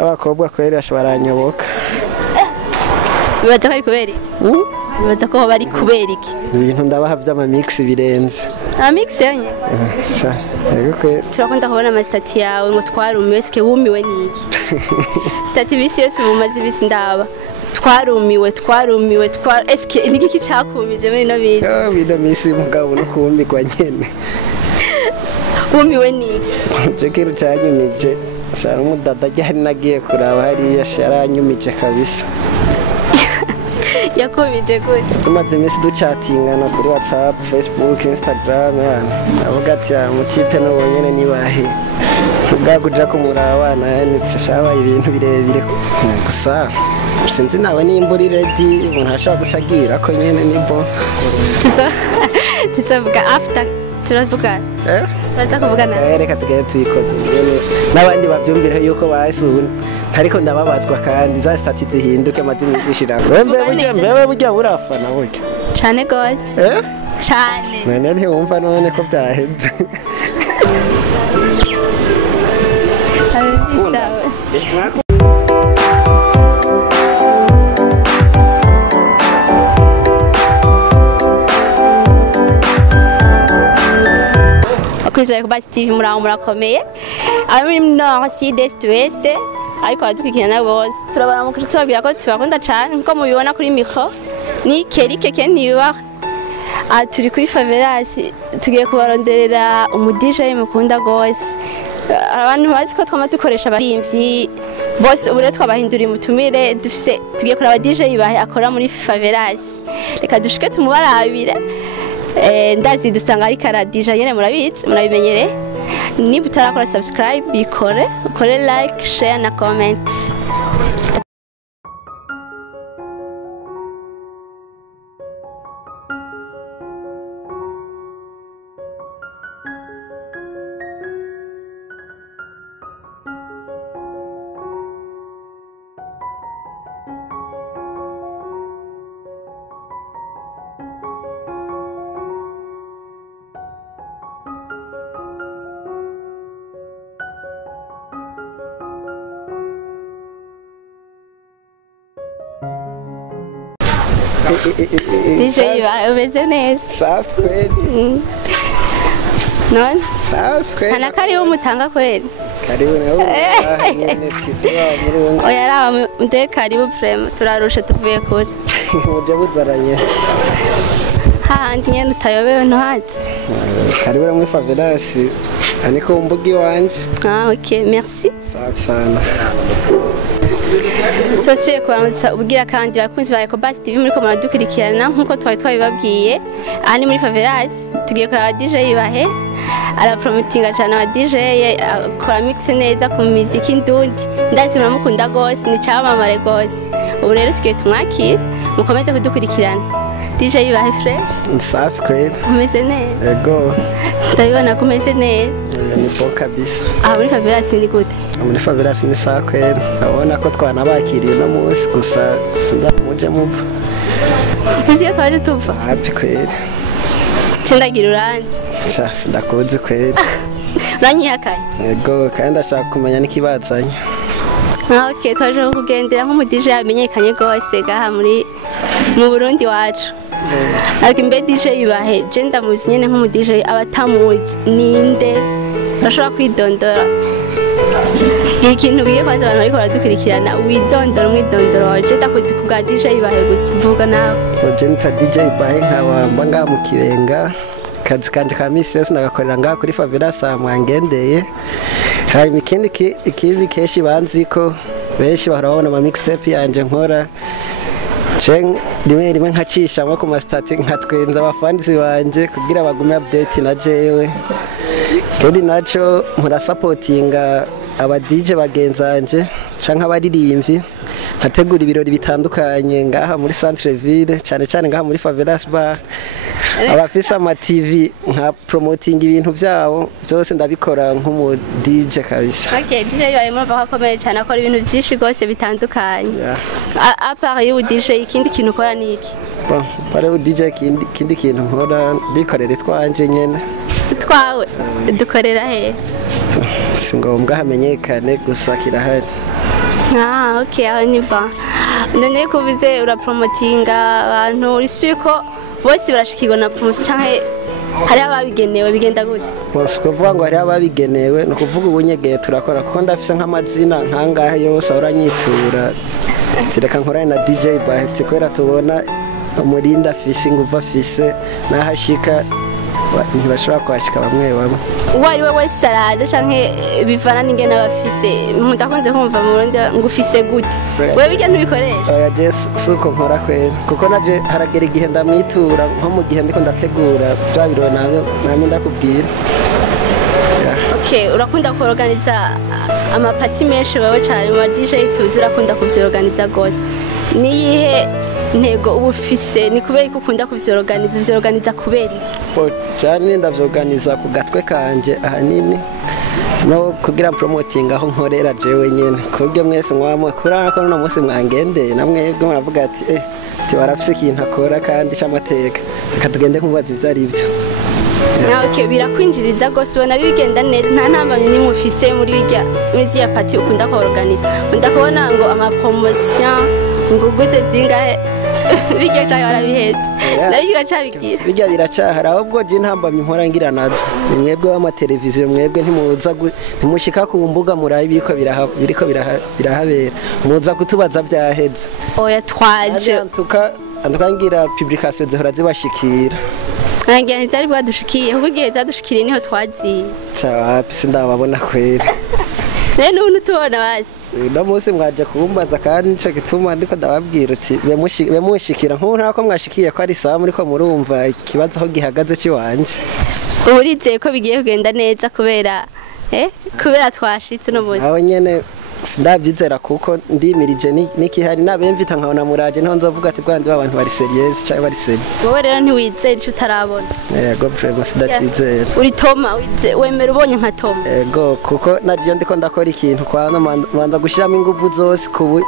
Abakobwa kweri baranyoboka. Bibaza ko ari kubera iki? Bibaza ko bari kubera iki? Ibintu ndabaha vy'ama mix birenze. Mix yonye? Turakunda kubona amastati yawe ngo twarumiwe ske wumiwe niki? Stati bisi yose mumaze bisi ndaba. Twarumiwe eske niki cakumije muri no bisi? Bino misi mugabo no kumbigwa nyene. Wumiwe niki? Jekiru cyanyumije. Shara umudada ryari nagiye kuraba hariya sharanyumije kabisa. Yakumije gute? Tumaze imisi duchatingana kuri WhatsApp, Facebook, Instagram yana. Avuga ati mutipe no wonyene nibahe. Ubwaguja kumurabana yani tshabaye ibintu birebire gusa. Sinzi nawe nimburi ready umuntu ashaka gucagira ko nyene nibo. Tutavuga after turavuga. Turaza kuvugana. Reka tugende tuyikoze nyene. Nabandi bavyumvire yuko basubuna. Ariko ndababazwa kandi za stati zihinduke amazina zishira. Wewe burya urafana burya. Cyane gose. Cyane. None ntiwumva none ko byaheze. Akwizeye ko basi TV murakomeye. Ari muri Nord Sud Est Ouest. Ariko aradukikira nabo bose turabana mu kuri tubabwira ko tubakunda cyane nko mubibona kuri micro ni Kerike kendi biba turi kuri Favelas tugiye kubaronderera DJ mukunda gose abantu bazi ko twama dukoresha abarimvyi bose ubure twabahindura mutumire dufise tugiye kuraba DJ bahe akora muri Favelas reka dushike tumubarabire ndazi dusanga ari kara DJ nyene murabimenyere niba utarakora subscribe bikore ukore like share na comment DJ umeze neza. Safi kweli. None? Safi kweli. Kana karibu mutanga kweli. Karibu nawe nyene kitwa muri Oya raba mute karibu frame turarusha tuvuye kure. Muje buzaranye. Handi nyene utayobewe no hati. Karibu muri Favelas. Aniko mbugi wanje. OK, merci. Safi sana. Twasuye kuramutsa ubwira kandi bakunzi ba ECOBUS TV muri ko muradukurikirana nkuko twabibabwiye ani muri Favelas tugiye kora DJ bahe ara promotinga cyane aba DJ akora mix neza ku muziki ndundi ndazi muramukunda gose ni cyabamare gose ubu rero tugiye tumwakira mukomeze kudukurikirana DJ bahe fresh safi kweli umeze neza ego ndabibona ko umeze neza ni bo kabisa muri Favelas ni gute muri Favelas ni sawa kweli abona ko twanabakiriye no munsi gusa sindamuje mupfa Nziyo twari tuva happy kweli Cindagira uranzi ndakuzi kweli uranyihakaye ego kandi ndashaka kumenya n'ikibazanye OK twaje kugendera nk'umu DJ yamenyekanye gose gaha mu Burundi wacu ariko imbe DJ ibahe je ndamuzi nyene nk'umu DJ abatamuzi ninde bashobora kwidondora ikintu biye kwaza abantu ariko baradukurikirana umwidondoro waje ndakuzi ku bwa DJ ibahe gusa vuga nawe je nita DJ ibahe nkabamba ngaha mu Kibenga kazi kanje ka misi yose nagakorera ngaha kuri Favelas yamugendeye hari ikindi keshi banziko benshi bahora babona ama mixtape yanje nkora rimwe nkacisha nko ku mastati nkatwenza abafanzi banje kugira bagume update na jewe kandi naco nkora supportinga aba DJ bagenzanje canke abaririmbyi nkategura ibirori bitandukanye ngaha muri Centre Ville cyane ngaha muri Favelas bar abafise ama TV nka promoting ibintu byabo byose ndabikora nk'umu DJ kabisa. OK DJ yawe mumva akomeye cyane akora ibintu byinshi gose bitandukanye apart y'u DJ ikindi kintu ukora niki bon pare y'u DJ ikindi kintu nkora ndikorera twanje nyene twawe dukorera he singombwa hamenyekane gusa kirahari Okay, aho ni ba. None kuvuze urapromotinga abantu uri ko bose barashikirwa na promotion canke hari ababigenewe bigenda gute? Bose kuvuga ngo hari ababigenewe no kuvuga ubunyegeye turakora kuko ndafise nk'amazina nkangahe yose uranyitura. Tireka nkorane na DJ Bahati kwera tubona muri industrie nguva afise nahashika ntibashobora kwashika bamwe bamwe. Wari we wese araza canke bivana n'ingene abafise mudakunze kumva mu Burundi ngo ufise gute wewe bijya ntubikoresha? Oya Jess suko nkora kwera kuko naje haragera igihe ndamwitura nko mu gihe ndiko ndategura bya biro namwe ndakubwira. Okay, urakunda kuorganiza amapati menshi wewe cyane mu DJ tuzi urakunda kuvyorganiza gose. Niyihe ntego ubufise ni kubera ko ukunda kuvyorganiza kubera iki? Cyane ndavyorganiza ku gatwe kanje ahanini no kugira promoting aho nkorera jewe nyene kubyo mwese mwamwe kurana ko no munsi mwangendeye namwe bwo muravuga ati ti warafise ikintu akora kandi c'amateka reka tugende kumubaza ivyari byo. Okay, birakwinjiriza gose ubona bigenda neza nta ntambamye ni mufise muri ya party ukunda kuorganiza ndakubona ngo ama promotion ngo guze zingahe bijya cyane barabiheze nayo iracabigira bijya biracahara ahubwo je ntambamye nkora ngira nazo ni mwebwe wa televiziyo mwebwe ntimuza ntimushika ku mbuga murayi biriko birahabera muza kutubaza byaheze. Oya twaje ngira publication zihora zibashikira ngira ntizari bwadushikiye ahubwo igihe zadushikiriye niho twaziye wapi sindababona kwera nene ubu tubona basi no munsi mwaje kumbaza kandi nico gituma ndiko ndababwira uti bemushikira nk'ubu ntako mwashikiye ko ari sawa muri ko murumva ikibazo aho gihagaze cy'iwanje. Urizeye ko bigiye kugenda neza kubera twashitse no munsi aho nyene sindavyizera kuko ndimirije nikihari nabemvita nkabona muraje niho nzovuga ati bwandi abantu bari serious cyangwa bari seri. Wowe rero ntiwizeye ico utarabona? Yego prego sidacizera. Uri Toma wemera ubonye nka Toma? Yego kuko naje ndiko ndakora ikintu kwana manza gushiramo ingufu zose kubu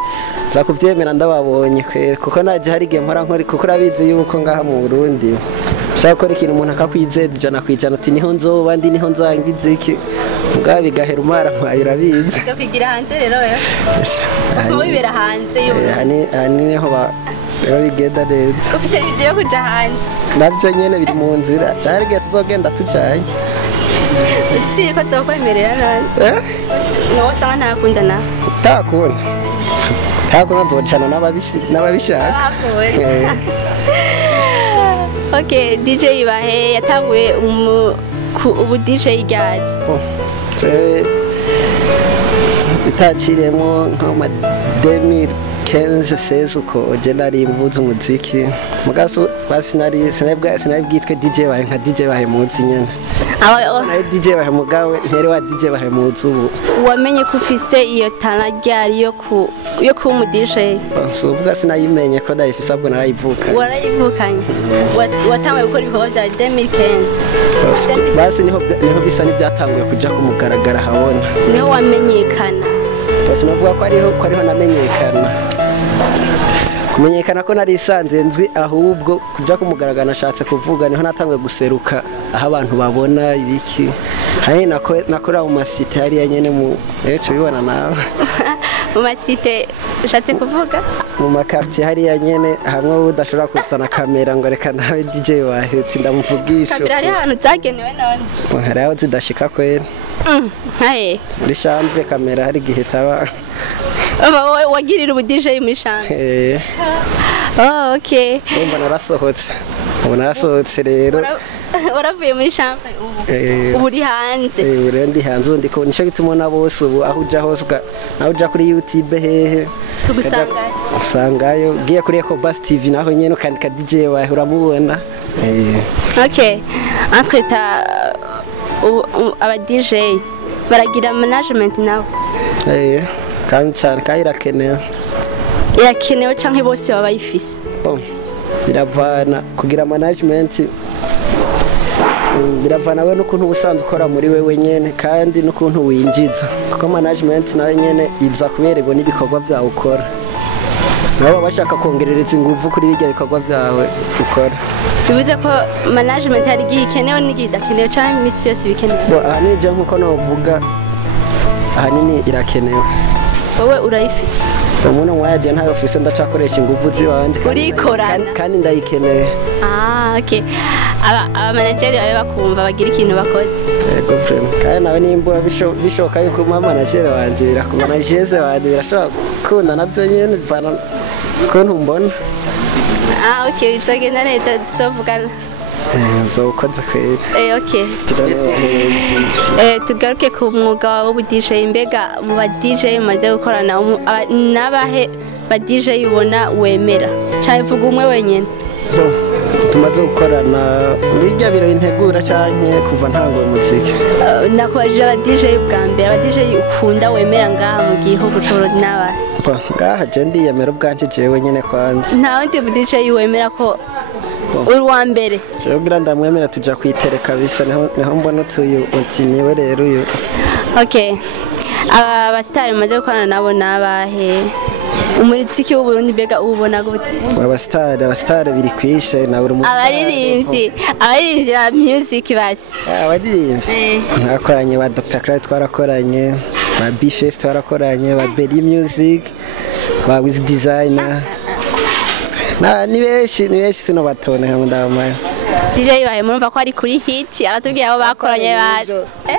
za kuvyemera ndababonye kuko naje hari igihe mpora nkori kuko urabizi yuko ngaha mu Burundi ushaka gukora ikintu umuntu akakwizeza ijana kwijana ati niho nzoba ndi niho nzangize iki mugabo bigahera umara nkwaye urabizi. Cyo kwigira hanze rero yo wibera hanze hani niho rero bigenda neza. Ufise ivyo yo kuja hanze navyo nyene biri mu nzira cyari gihe tuzogenda tujaye si ko tokwemerera nani no sanga ntakunda na takunda nzocana n'ababishaka. Okay, DJ Bahe yatanguye ubu DJ ryaje itaciremo nka 2015 uko je nari mvuze umuziki mugaso sinabwitwe DJ Bahe nka DJ Bahe munsi nyene nayo DJ Bahe mugawe ntere wa DJ Bahe munsi ubu wamenye ko ufise iyo talent ryari yo ku umu DJ so uvuga sinayimenye ko ndayifise abwo narayivukanye. Warayivukanye watanguye gukora ibikorwa bya 2015 basi niho bisa n'ibyatanguye kuja kumugaragara habona niho wamenyekana. Basi navuga ko ariho namenyekana kumenyekana ko nari isanze nzwi ahubwo kuja kumugaragara nashatse kuvuga niho natanguye guseruka aho abantu babona ibiki hari nakora mu masite hari nyene mu eco bibona nawe mu masite ushatse kuvuga mu makartie hari nyene hamwe udashobora kuzana kamera ngo reka nawe DJ wahetse ndamuvugisha kamera ari ahantu zagenewe none hari aho zidashika kwera haye muri chambre kamera hari gihe taba wagirira ubu DJ muri chambre. Okay umva narasohotse rero waravuye muri chambre ubu uri hanze ndi hanze undi ko nico gituma na bose ubu aho uja hose naho uja kuri YouTube hehe tugusangayo giye kuri ECOBUS TV naho nyene ukandika DJ wawe uramubona. Okay entreta aba DJ baragira management nawe kandi cyane irakenewe canke bose baba bayifise biravana kugira management biravana we n'ukuntu ubusanzwe ukora muri wewe nyene kandi n'ukuntu winjiza kuko management nawe nyene iza kuberego n'ibikorwa byawe ukora nabo bashaka kongerereza ingufu kuri bijya bikorwa byawe ukora. Bivuze ko management hari gihe ikenewe n'igidakenewe cyane imisi yose bikenewe. Ahanini je nkuko navuga ahanini irakenewe wowe urayifise umuntu mwaje ntayo ufise ndacakoresha ingufu ziwanje urikorana kandi ndayikeneye okay aba manager bawe bakumva bagira ikintu bakoze yego vraiment kandi nawe nimba bishoka yuko manager wanje birakubona jeze wanje birashobora kuna navyo nyene bana ko ntumbona okay izogenda neza tuzovugana nzokoze kwera okay tugaruke ku mwuga w'ubu DJ mbega mu ba DJ maze gukorana nabahe ba DJ ubona wemera cyane vuga umwe wenyene tumaze gukorana muri rya biro integura canke kuva ntango muziki nakwaje aba DJ bwa mbere aba DJ ukunda wemera ngaha mu gihugu cy'Uburundi n'aba ngaha je ndiyemera ubwanje jewe nyene kwanza nta wundi mu DJ wemera ko uri wa mbere jewe ndamwemera tuja kwitereka bisa niho mbona tuyu uti niwe rero uyu okay aba star maze gukorana nabo nabahe umuziki w'Uburundi mbega ubona gute abastar biri kwishe na buri mustar abaririmbyi ba music basi abaririmbyi nakoranye ba Dr. Clay twarakoranye ba Bifest twarakoranye ba Berry Music ba Wiz Designer ni benshi sino batone hamwe ndabamaye DJ bahe murumva ko ari kuri hit aratubwiye abo bakoranye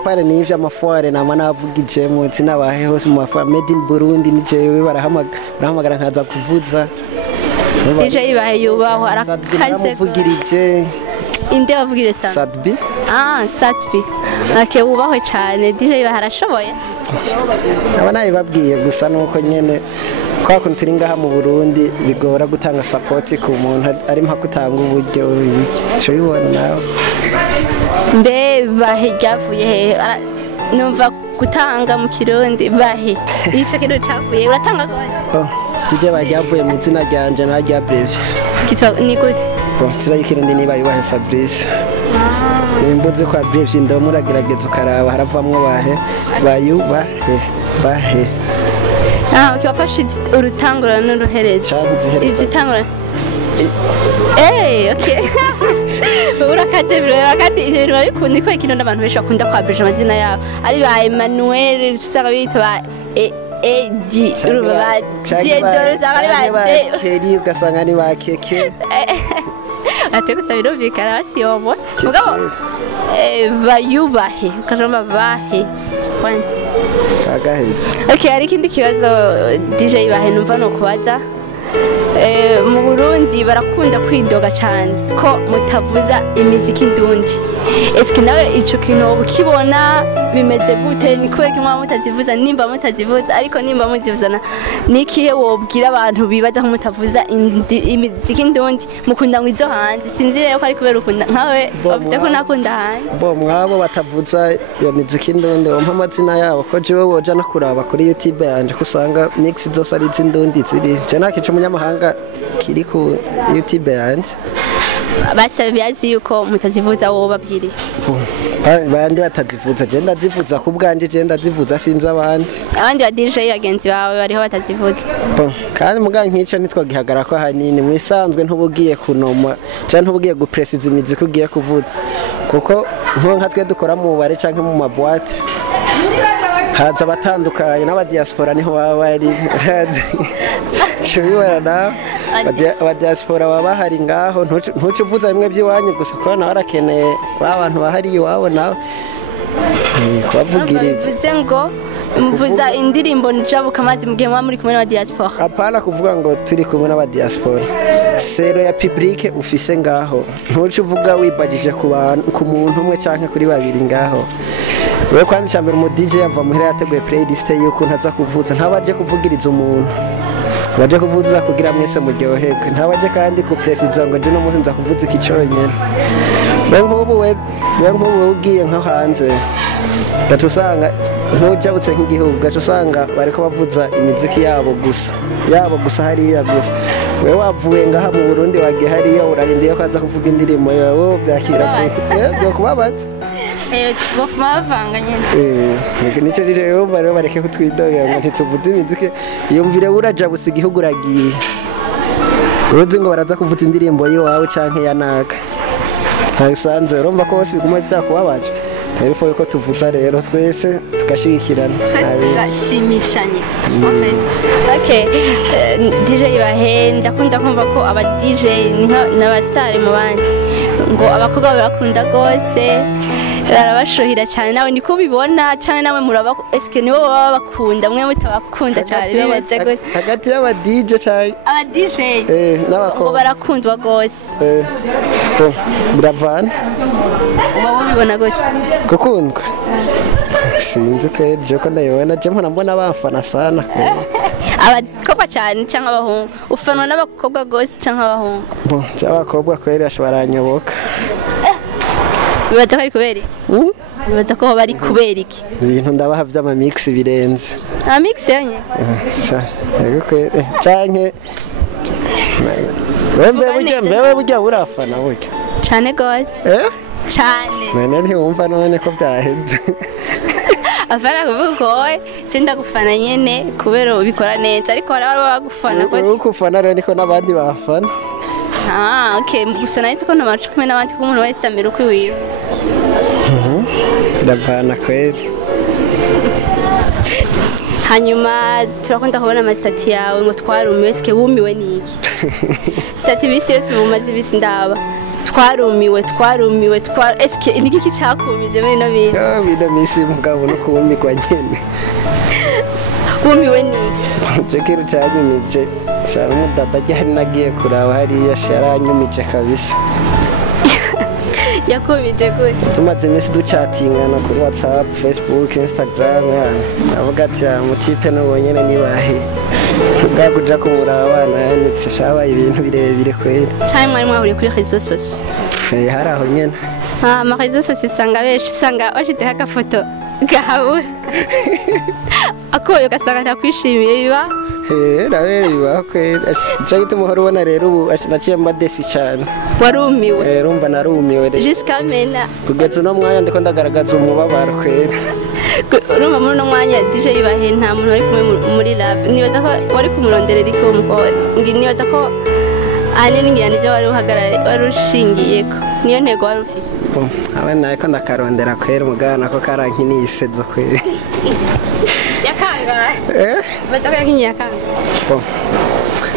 pare n'ivyo amafoire nama navugije mu tsinabahe hose mu mafa made in Burundi ni jewe barahamagara nkaza kuvuza DJ bahe yubaho arakaze kuvugirije inde bavugire sa Sadbi Sadbi ake ubaho cyane DJ bahe arashoboye abana babwiye gusa nuko nyene kwa kuntu turi ngaha mu Burundi bigora gutanga support ku muntu ari mpaka utanga uburyo cyo bibona nawe mbe bahe ryavuye he numva gutanga mu Kirundi bahe ico kintu cavuye uratanga gose DJ bajyavuye mu izina ryanje na rya Breve kitwa ni gute tira y'Ikirundi niba yubahe Fabrice nimbuze kwa Breve ndo muragerageza ukaraba haravamwo bahe bahe wafashe urutangura n'uruherezo izitangura okay urakaje bireba kandi ivyo bintu babikunda ko ikintu n'abantu benshi bakunda kwabrisha amazina yabo ari ba Emmanuel usanga bita ba Edi urubaba Diedoro usanga ba Keri ugasanga ni ba Keke ate gusa birumvikana basiyobo mugabo bayubahe ukajamba bahe okay hari ikindi kibazo DJ bahe numva no kubaza mu Burundi barakunda kwidoga cyane ko mutavuza imiziki ndundi eske nawe ico kintu ukibona bimeze gute ni kubera ko mutazivuza nimba mutazivuza ariko nimba muzivuzana nikihe wobwira abantu bibaza ko mutavuza imiziki ndundi mukunda ngo izo hanze sinzire ko ari kubera ukunda nkawe bavuze ko nakunda hanze mwabo batavuza iyo miziki ndundi wampa amazina yabo ko jewe woja no kuraba kuri YouTube yanje kusanga mix zose ari zindundi ziri je nakica umunyamahanga kiri ku YouTube yanje basabiyazi yuko mutazivuza wowe babwiriye bandi batazivuza je ndazivuza ku bwanje je ndazivuza sinzi abandi ba DJ bagenzi bawe bariho batazivuza kandi muga nkica nitwagihagara ko hanini mwisanzwe ntubugiye kunoma cyane ntubugiye gupresiza imiziki ugiye kuvuza kuko nka twe dukora mu bare canke mu maboîte haza batandukanye n'abadiaspora niho baba bari chubibona abadiaspora baba hari ngaho ntucuvuza bimwe by'iwanyu gusa ko nawe arakeneye abantu bahari iwabo nawe kubavugiriza bivuze ngo muvuza indirimbo njabuka amazi mu gihe muri kumwe n'abadiaspora apana kuvuga ngo turi kumwe n'abadiaspora sero ya public ufise ngaho ntucuvuga wibagije ku muntu umwe canke kuri babiri ngaho wewe kwanza cyambere mu DJ yava muhira yateguye playlist yuko ntaza kuvuza ntabaje kuvugiriza umuntu baje kuvuza kugira mwese muryoherwe ntabaje kandi kupresiza ngo je no munsi nza kuvuza ikicyonyene nk'ubu ugiye nko hanze gatusanga ntujabutse nk'igihugu gatusanga bariko bavuza imiziki yabo gusa hariya gusa wewe wavuye ngaha mu Burundi wagiye hariya urarindiye ko aza kuvuga indirimbo yawe byakira byo kubabaza bofuma bavanga nyene nico rero bari bareke kutwidoga ngo ntituvuze imiziki yumvire urajabutse igihugu uragiye uruzi ngo baraza kuvuza indirimbo yiwawe canke yanaka ntabisanze urumva ko bose biguma bitakubabaje rero ifoye ko tuvuza rero twese tugashigikirana twese tugashimishanye okay DJ Ibahe ndakunda kumva ko aba DJ n'aba star mu bandi ngo abakobwa barakunda gose barabashuhira cyane nawe niko bibona cyane nawe muraba eske nibo baba bakunda mwe mutabakunda cyane bimeze gute hagati y'aba DJ cyane aba DJ n'abakobwa barakundwa gose muravana uba bibona gute gukundwa sinzi ko ko ndayibona je mpora mbona bafana sana abakobwa cyane cyangwa abahungu ufanwa n'abakobwa gose cyangwa abahungu bon cy'abakobwa kweri baranyoboka bibaza ko ari kubera bibaza ko bari kubera iki ibintu ndabaha vy'ama mix birenze mix yanye canke wewe burya urafana burya cyane gose cyane none ntiwumva none ko byaheze afara kuvuga ko cyenda gufana nyene kubera ubikora neza ariko baraba bagufana ko ukufana rero niko nabandi bafana okay gusa nahise ko namacu kumwe n'abandi ko umuntu wese amira uko wiwe ndavana kweri hanyuma turakunda kubona amastati yawe ngo twarumiwe eske wumiwe niki stati bisi yose bumaze bisi ndaba twarumiwe eske niki cyakumije muri no bisi bino misi mugabo no kuwumigwa nyene wumiwe niki jekero cyanyumije shara umudada hari nagiye kuraba hariya sharanyumije kabisa yakubije gute tumaze imisi duchatingana kuri WhatsApp, Facebook, Instagram avuga ati mutipe no wonyene nibahe bwaguja kumuraba abana yanitse shabaye ibintu birebire kweri cyane mwari mwahuriye kuri réseaux sociaux hari aho nyene ama réseaux sociaux sanga beshi sanga washite hakafoto gahabura akoyo gasanga ntakwishimiye biba nawe biba kweri cyangwa umuhoro ubona rero ubu naciye mbadesi cyane warumiwe rumva narumiwe jusqu'à mena kugeza no mwanya ndiko ndagaragaza umubabaro kweri urumva muri no mwanya DJ Ibahe nta muntu wari kumwe muri live nibaza ko wari kumuronderera iko umukobwa nibaza ko ahanini ngira nivyo wari uhagarare wari ushingiyeko niyo ntego wari ufise abana ko ndakarondera kweri mugana ko karankini isezo kweri yakanga baza ko yakinyi yakanga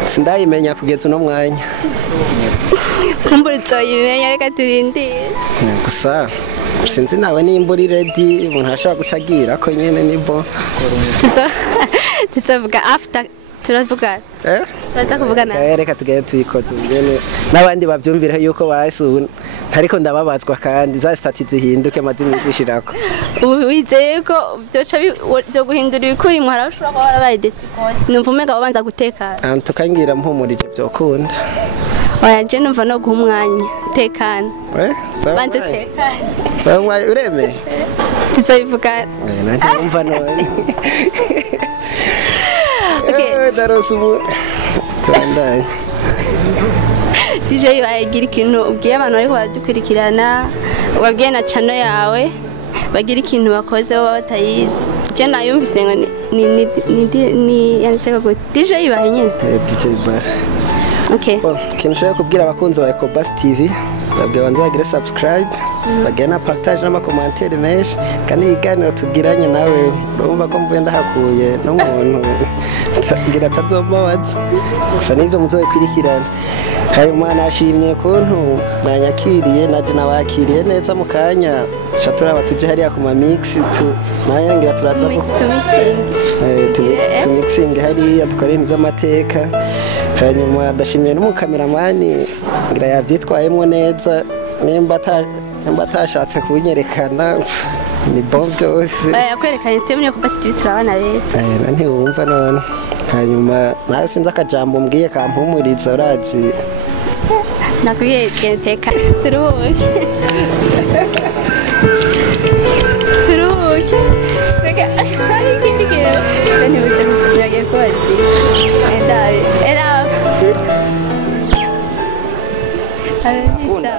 sindayimenya kugeza no mwanya kumburitso yimenya reka turindire gusa sinzi nawe nimba uri ready umuntu ashaka gucagira ko nyene nibo tuzavuga after turavuga turaza kuvugana reka tugende tuyikoze nyene nabandi bavyumvira yuko basu ariko ndababazwa kandi za stati zihinduke mazimi zishirako ubu wizeye ko byoca byo guhindura ibikuri mu harashura ko barabaye desikose numva umega babanza gutekana tukangira mpumurije byokunda oya je numva no guha umwanya tekana banze tekana tamwa ureme tuzobivuga nanjye numva none okay darosumu twandaye DJ bagira ikintu ubwiye abantu ariko baradukurikirana ubabwiye na channel yawe bagira ikintu bakoze baba batayizi je nayumvise ngo ni yanditse ko DJ Ibahe nyene DJ Ibahe okay kintu shaka kubwira abakunzi ba ECOBUS TV babwiye banze bagire subscribe bagena partage n'amakomantere menshi kandi iganiro tubwiranye nawe urumva ko mvuye ndahakuye no muntu ngira tazobabaza gusa nivyo muzokwirikirana hanyuma nashimye kuntu mwanyakiriye naje nabakiriye neza mu kanya shatura batuje hariya ku ma mix manya ngira turaza to mixing hariya dukora ibintu by'amateka hanyuma ndashimiye n'umukameramani ngira yavyitwayemo neza nimba atashatse kunyerekana ni bon byose yakwerekanye temye ko basi turabana leta ntiwumva none hanyuma nawe sinzi akajambo mbwiye kampumuriza urazi nakwiye teka turuhuke reka ari ikindi kintu ni ubuze yagiye kwazi era Una.